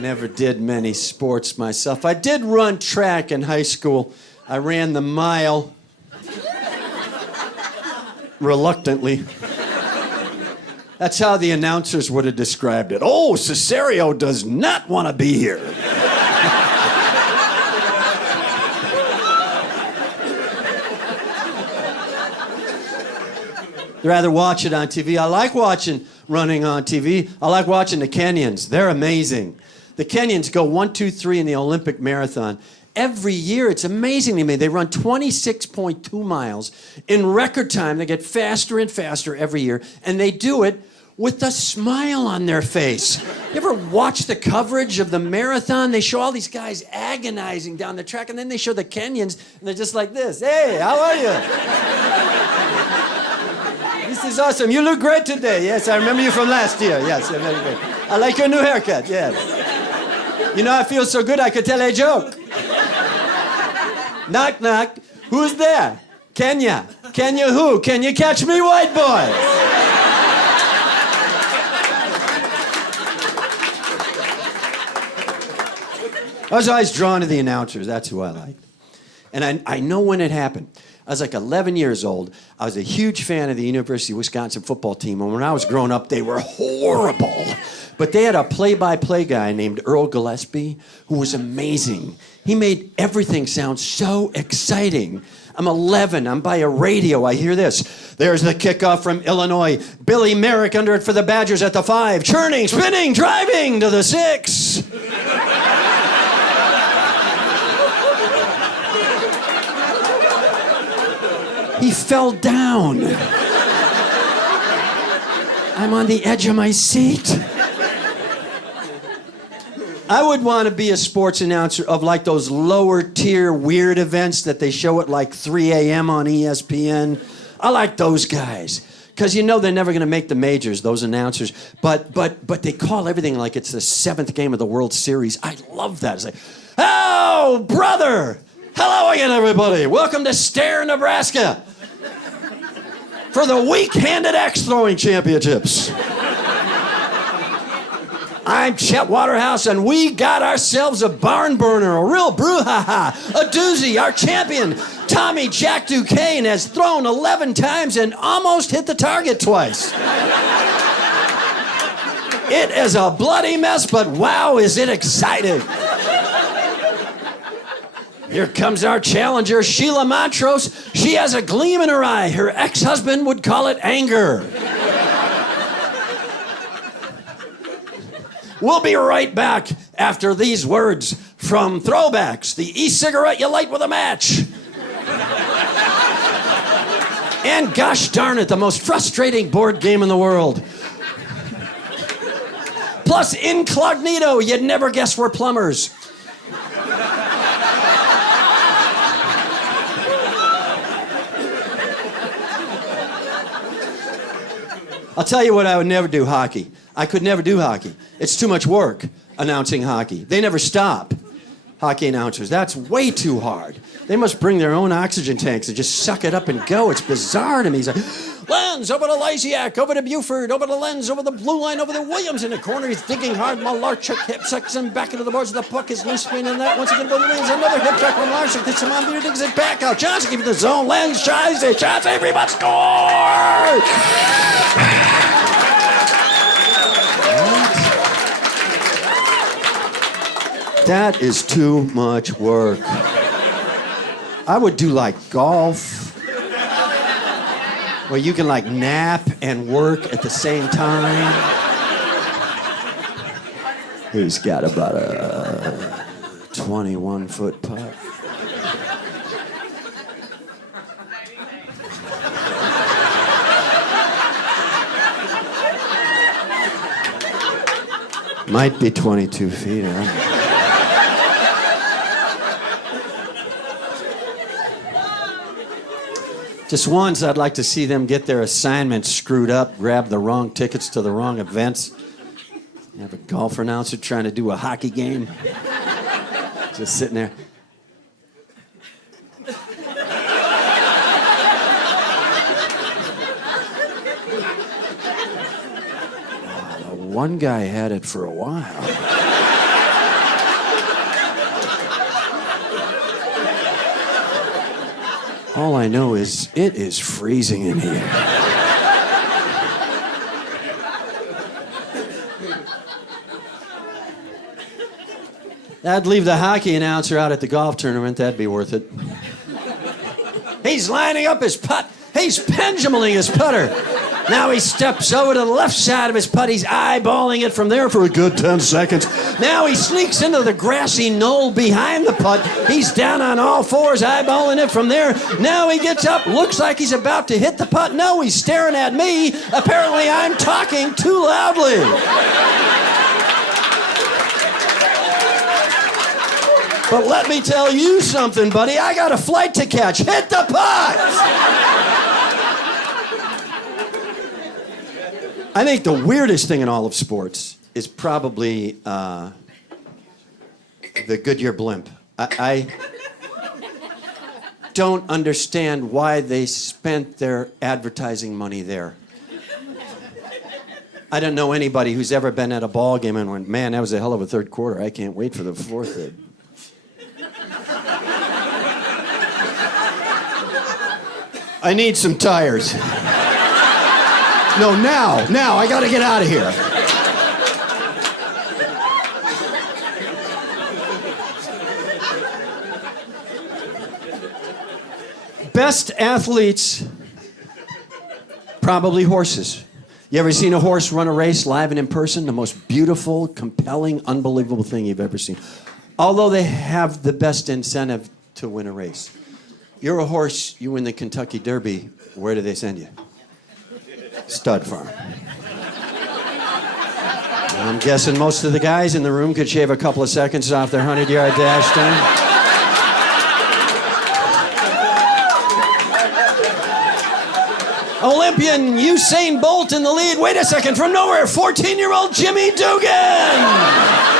Never did many sports myself. I did run track in high school. I ran the mile. Reluctantly. That's how the announcers would have described it. Oh, Cesario does not want to be here. Rather watch it on TV. I like watching running on TV. I like watching the Kenyans. They're amazing. The Kenyans go 1, 2, 3 in the Olympic marathon. Every year, it's amazing to me. They run 26.2 miles in record time. They get faster and faster every year, and they do it with a smile on their face. You ever watch the coverage of the marathon? They show all these guys agonizing down the track, and then they show the Kenyans, and they're just like this. Hey, how are you? This is awesome. You look great today. Yes, I remember you from last year. Yes, you're very good. I like your new haircut. Yes. You know, I feel so good I could tell a joke. Knock, knock. Who's there? Kenya. Kenya who? Can you catch me, white boy? I was always drawn to the announcers. That's who I liked. And I know when it happened. I was like 11 years old. I was a huge fan of the University of Wisconsin football team. And when I was growing up, they were horrible. But they had a play-by-play guy named Earl Gillespie who was amazing. He made everything sound so exciting. I'm 11. I'm by a radio. I hear this. There's the kickoff from Illinois. Billy Merrick under it for the Badgers at the 5. Churning, spinning, driving to the 6. He fell down. I'm on the edge of my seat. I would want to be a sports announcer of like those lower tier weird events that they show at like 3 a.m. on ESPN. I like those guys. Because you know they're never going to make the majors, those announcers. But they call everything like it's the 7th game of the World Series. I love that. It's like, oh, brother! Hello again, everybody. Welcome to Stare, Nebraska. For the weak-handed axe throwing championships. I'm Chet Waterhouse, and we got ourselves a barn burner, a real brouhaha, a doozy. Our champion, Tommy Jack Duquesne, has thrown 11 times and almost hit the target twice. It is a bloody mess, but wow, is it exciting. Here comes our challenger, Sheila Montrose. She has a gleam in her eye. Her ex-husband would call it anger. We'll be right back after these words from Throwbacks, the e-cigarette you light with a match. And gosh darn it, the most frustrating board game in the world. Plus Incognito, you'd never guess we're plumbers. I'll tell you what I would never do, hockey. I could never do hockey. It's too much work announcing hockey. They never stop, hockey announcers. That's way too hard. They must bring their own oxygen tanks and just suck it up and go. It's bizarre to me. He's like, Lenz, over to Lysiak, over to Buford, over to Lenz, over the blue line, over to Williams in the corner. He's digging hard. Malarchuk hip sucks him back into the boards. The puck is loose spinning that. Once again, Billy Lenz, another hip check from Larchuk. This time on digs it back out. Johnson gives it the zone. Lenz tries it. Johnson, everybody score! That is too much work. I would do like golf, where you can like nap and work at the same time. He's got about a 21-foot puck. Might be 22 feet, huh? Just once, I'd like to see them get their assignments screwed up, grab the wrong tickets to the wrong events. You have a golf announcer trying to do a hockey game. Just sitting there. One guy had it for a while. All I know is it is freezing in here. That'd leave the hockey announcer out at the golf tournament. That'd be worth it. He's lining up his putt. He's penduluming his putter. Now he steps over to the left side of his putt. He's eyeballing it from there for a good 10 seconds. Now he sneaks into the grassy knoll behind the putt. He's down on all fours, eyeballing it from there. Now he gets up, looks like he's about to hit the putt. No, he's staring at me. Apparently I'm talking too loudly. But let me tell you something, buddy. I got a flight to catch. Hit the putt! I think the weirdest thing in all of sports is probably the Goodyear blimp. I don't understand why they spent their advertising money there. I don't know anybody who's ever been at a ball game and went, man, that was a hell of a third quarter. I can't wait for the fourth. I need some tires. No, now, I gotta get out of here. Best athletes, probably horses. You ever seen a horse run a race live and in person? The most beautiful, compelling, unbelievable thing you've ever seen. Although they have the best incentive to win a race. You're a horse, you win the Kentucky Derby, where do they send you? Stud Farm. I'm guessing most of the guys in the room could shave a couple of seconds off their 100-yard dash time. Olympian Usain Bolt in the lead. Wait a second, from nowhere, 14-year-old Jimmy Dugan!